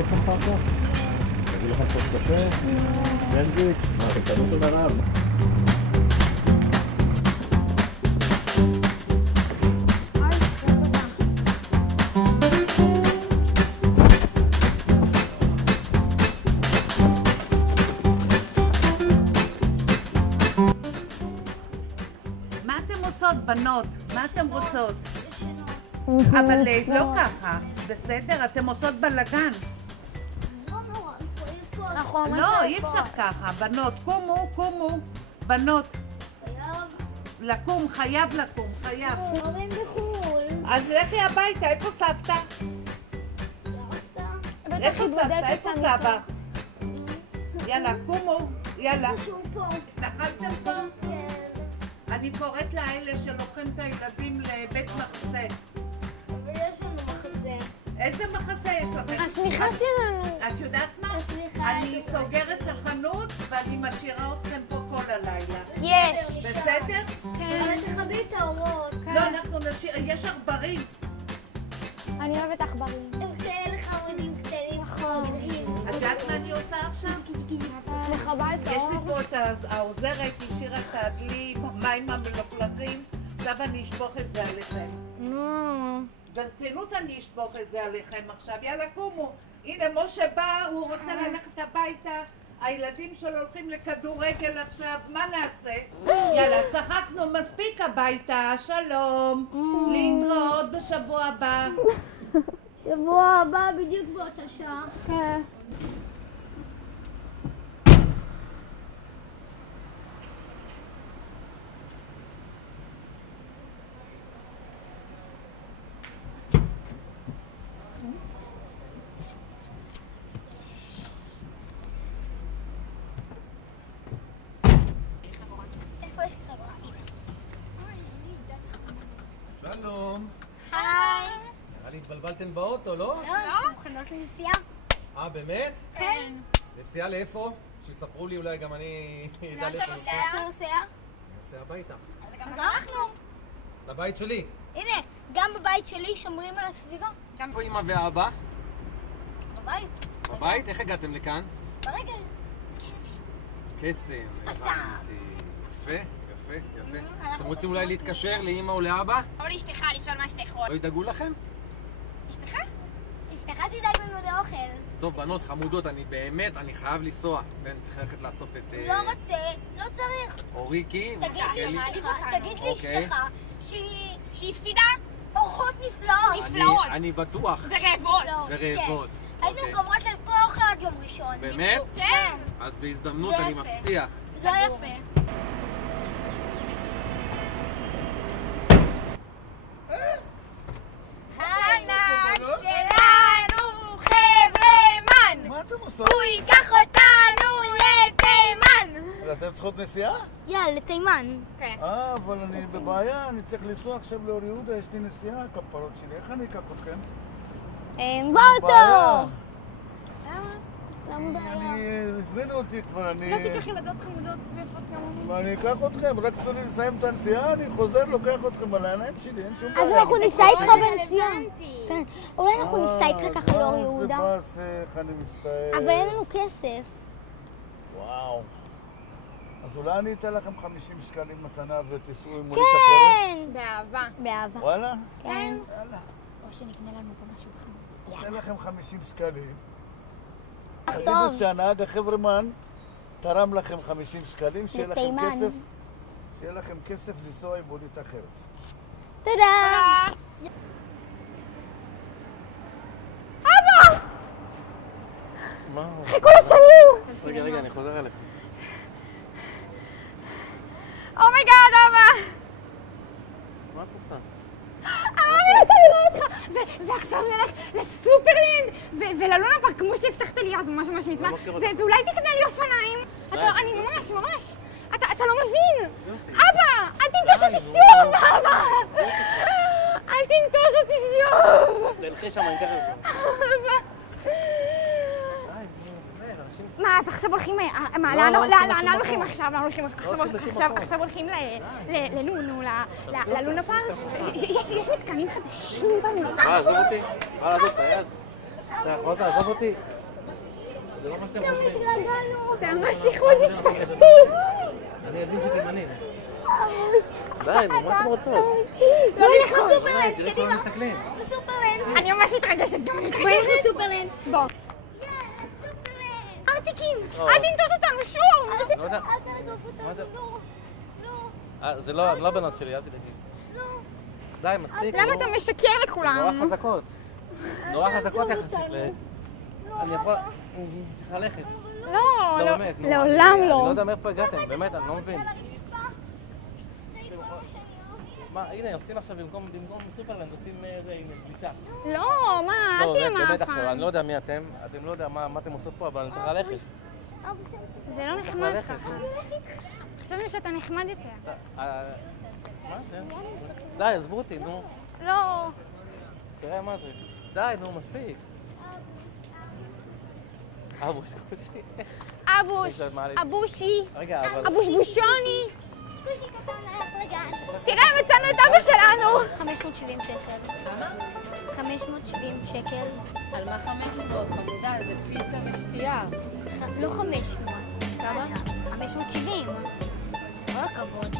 לכם אחר כך? תביא לכם כוס קפה? סנדוויץ'? מה, אתם תלו של הרב? מה אתם עושות, בנות? מה אתם רוצות? אבל לא ככה, בסדר? אתם עושות בלגן. לא, אי אפשר ככה. בנות, קומו, קומו. בנות. לקום, חייב לקום, חייב. הורים בחו"ל. אז לכי הביתה, איפה סבתא? איפה סבתא? איפה סבא? יאללה, קומו, יאללה. נחלתם פה? כן. אני קוראת לאלה שלוקחים את הילדים לבית מחסה. אבל יש לנו מחזה. איזה מחסה יש לכם? השמיכה שלנו. את יודעת מה? אני סוגרת את החנות ואני משאירה אתכם פה כל הלילה. יש. בסדר? כן. אבל תכבי את האורות. לא, אנחנו נשאיר, יש עכברים. אני אוהבת עכברים. הם כאלה חמודים קטנים. נכון. את יודעת מה אני עושה עכשיו? מכבה את יש לי האור. פה את העוזרת, השאירה את הדלי, מים המלוכלכים. עכשיו אני אשפוך את זה עליכם. ברצינות אני אשפוך את זה עליכם עכשיו. יאללה, קומו. הנה, משה בא, הוא רוצה ללכת הביתה. הילדים שלו הולכים לכדורגל עכשיו, מה נעשה? יאללה, צחקנו מספיק הביתה, שלום. להתראות בשבוע הבא. שבוע הבא בדיוק באותה שעה. כן. שלום. היי. נראה לי התבלבלתם באוטו, לא? לא, מוכנות לנסיעה? באמת? כן. נסיעה לאיפה? שיספרו לי אולי גם אני אדע לאיפה נוסע. אתה נוסע? אני נוסע הביתה. אז גם אנחנו. לבית שלי. הנה, גם בבית שלי שומרים על הסביבה. איפה אמא ואבא? בבית. בבית? איך הגעתם לכאן? ברגל. קסם. קסם. הבנתי. יפה, יפה, יפה. אנחנו אתם רוצים אולי להתקשר לאמא או לאבא? או לאשתך לשאול מה שאתה יכול. לא ידאגו לכם? אשתך? אשתך תדאג לנו לאוכל. טוב, בנות חמודות, אני באמת, אני חייב לנסוע. כן, צריך ללכת לאסוף את... לא רוצה, לא צריך. אוריקי. תגיד לי אוקיי. אשתך שהיא הפסידה אורחות נפלאות. נפלאות. אני בטוח. ורעבות. ורעבות. היינו אוקיי. גומרות לאכול אוכל עד יום ראשון. באמת? כן. אז בהזדמנות זה אני יפה. מבטיח. זה יפה. הענק שלנו חברמן. מה אתם עושות? הוא ייקח אותנו לתימן. אתם צריכות נסיעה? יאללה, לתימן. כן. אבל אני בבעיה, אני צריך לנסוע עכשיו לאור יהודה, יש לי נסיעה, הכפרות שלי, איך אני אקח אתכם? באוטו. בעיה. למה בעיה? הזמינו אותי כבר, אני... לא תיקח ילדות חמודות ויפות כמוני. מה, אני אקח אתכם, רק תנו לי לסיים את הנסיעה, אני חוזר, לוקח אתכם על העיניים שלי, אין שום בעיה. אז אנחנו ניסע איתך בנסיעה. כן. אולי אנחנו ניסע איתך ככה לאור יהודה. זה באסך, אני מצטער. אבל אין לנו כסף. וואו. אז אולי אני אתן לכם 50 שקלים מתנה ותיסעו עם מונית אחרת? כן. באהבה. באהבה. וואלה? כן. יאללה. או שנקנה לנו פה משהו בחמוד. אתן לכם 50 שקלים. טוב. תגידו שהנהג החברמן תרם לכם 50 שקלים, שיהיה לכם לתימן. כסף. שיהיה לכם כסף לנסוע עם מונית אחרת. תודה. מה? כל השנים. רגע, אני חוזר אליך. אומייגאד, אבא! מה את רוצה? אני רוצה לראות אותך! ועכשיו נלך לסופרלנד וללונה פארק כמו שהבטחת לי אז ממש מזמן. ואולי תקנה לי אופניים. אני ממש... אתה לא מבין! אבא! אל תנטוש אותי שוב! אבא! אל תנטוש אותי שוב! תלכי שם, אני תכף. אבא! מה, אז עכשיו הולכים... לאן הולכים עכשיו? עכשיו הולכים ללונו, ללונה פארק? יש מתקנים חדשים בנו. עזוב אותי. לעזוב את היד. אתה יכול לעזוב אותי? זה לא מה שאתם חושבים. זה ממש איחוד משפחתי. אני ילדים שתימנים. די, מה אתם רוצות? לא, נלך לסופרלנד, תראי קדימה. כולם מסתכלים. לסופרלנד. אני ממש מתרגשת, גם אני בואי נלך מתרגשת. לסופרלנד. בוא. סופרלנד. ארטיקים. אל תנטוש אותנו שוב. לא יודע. אל תרגוף אותנו. לא. זה לא הבנות שלי, אל תדאגי. לא. די, מספיק. למה אתה משקר נורא לכולם? חזקות. נורא חזקות יחסית אני יכול... אני צריך ללכת. לא, לא, באמת. נו. לעולם אני לא. לא יודע מאיפה הגעתם, באמת, אני לא מבין. מה, הנה, עושים עכשיו במקום סופרלנד, עושים איזה פגישה. לא, מה, לא, אל תהיה באמת עכשיו, מאפן. אני לא יודע מי אתם לא יודע מה אתם עושות פה, אבל אני צריך ללכת. זה לא צריך נחמד ללכת. ככה. חשבנו שאתה נחמד יותר. מה זה? די, עזבו אותי, נו. לא. תראה מה זה. די, נו, מספיק. אבוש, קושי. אבוש, אבושי, רגע, אבל... אבושבושוני. קושי קטן הלך לגן. תראה, מצאנו את אבא שלנו. 570 שקל. כמה? 570 שקל. על מה 500? חמודה, זה פיצה ושתייה. לא 500. כמה? 570. כל הכבוד.